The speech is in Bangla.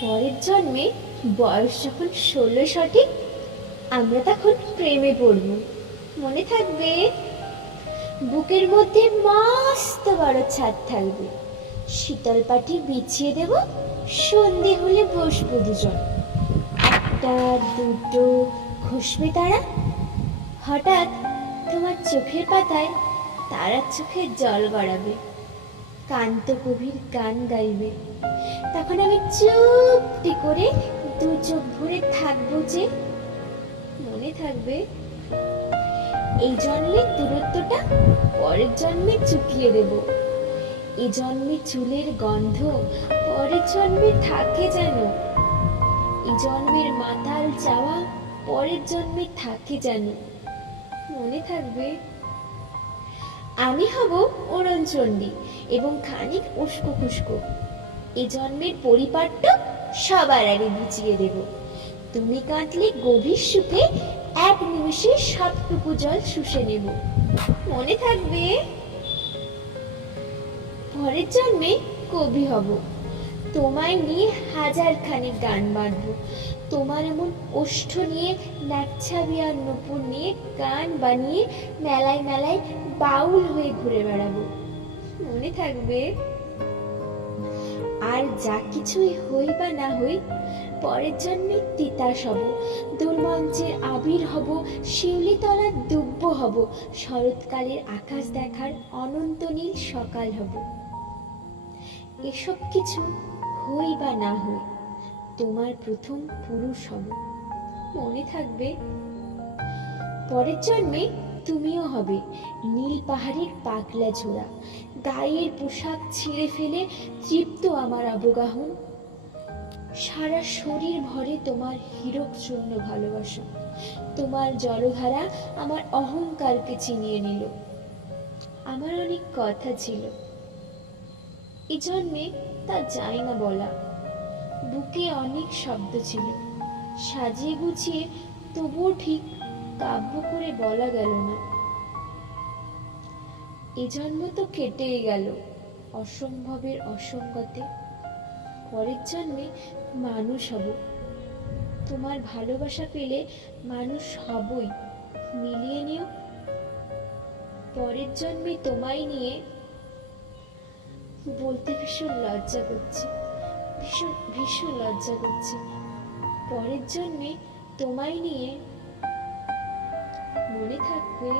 পরের জন্মে বয়স যখন 16 সঠিক, আমরা তখন প্রেমে পড়ব, মনে থাকবে? বুকের মধ্যে মস্ত বড় ছাদ থাকবে, শীতল পাটি বিছিয়ে দেব, সন্ধে হলে বসবো দুজন। একটা দুটো খসবে তারা, হঠাৎ তোমার চোখের পাতায় তারার চোখে জল গড়াবে, কান্ত গভীর গান গাইবে। তখন আমি চুপটি করে দু চোখ ভরে থাকবো যে, মনে থাকবে? এই জন্মের দূরত্বটা পরের জন্মে চুকিয়ে দেব। এই জন্মে চুলের গন্ধ পরের জন্মে থাকে যেন। এই জন্মের মাতাল চাওয়া পরের জন্মে থাকে যেন, মনে থাকবে? আমি হব ওড়নচণ্ডী এবং খানিক উস্কো খুস্কো। এ জন্মের পরিপাট্য সবার আগে গুছিয়ে দেব। তুমি কাঁদলে গভীর সুখে এক নিমিষে সবটুকু জল শুষে নেব, মনে থাকবে? পরের জন্মে কবি হব, তোমায় নিয়ে হাজার খানিক গান বাঁধব। তোমার এমন ওষ্ঠ নিয়ে নাচ্ছাবি আর নূপুর নিয়ে গান বানিয়ে মেলায় মেলায় বাউল হয়ে ঘুরে বেড়াবো, মনে থাকবে? আর যা কিছুই হই বা না হই, পরের জন্মে তিতাস হব, দোলমঞ্চের আবির হব, শিউলিতলার দুব্ব হব, শরৎকালের আকাশ দেখার অনন্ত নীল সকাল হব। এসব কিছু হই বা না হই, তোমার প্রথম পুরুষ হব, মনে থাকবে? পরের জন্মে তুমিও হবে নীল পাহাড়ের পাগলা ঝোড়া, গায়ের পোশাক ছিঁড়ে ফেলে তৃপ্ত আমার অবগাহন। সারা শরীর ভরে তোমার হীরক চূর্ণ ভালোবাসা, তোমার জলধারা আমার অহংকারকে চিনিয়ে নিল। আমার অনেক কথা ছিল, এ জন্মে তা যায় না বলা। বুকে অনেক শব্দ ছিল, সাজিয়ে গুছিয়ে তবুও ঠিক কাব্য করে বলা গেল না। এ জন্ম তো কেটেই গেল অসম্ভবের অসঙ্গতে। পরের জন্মে মানুষ হব, তোমার ভালোবাসা পেলে মানুষ হবই, মিলিয়ে নিও। পরের জন্মে তোমায় নিয়ে, বলতে ভীষণ লজ্জা করছে, ভীষণ ভীষণ লজ্জা করছে। পরের জন্মে তোমায় নিয়ে, মনে থাকবে?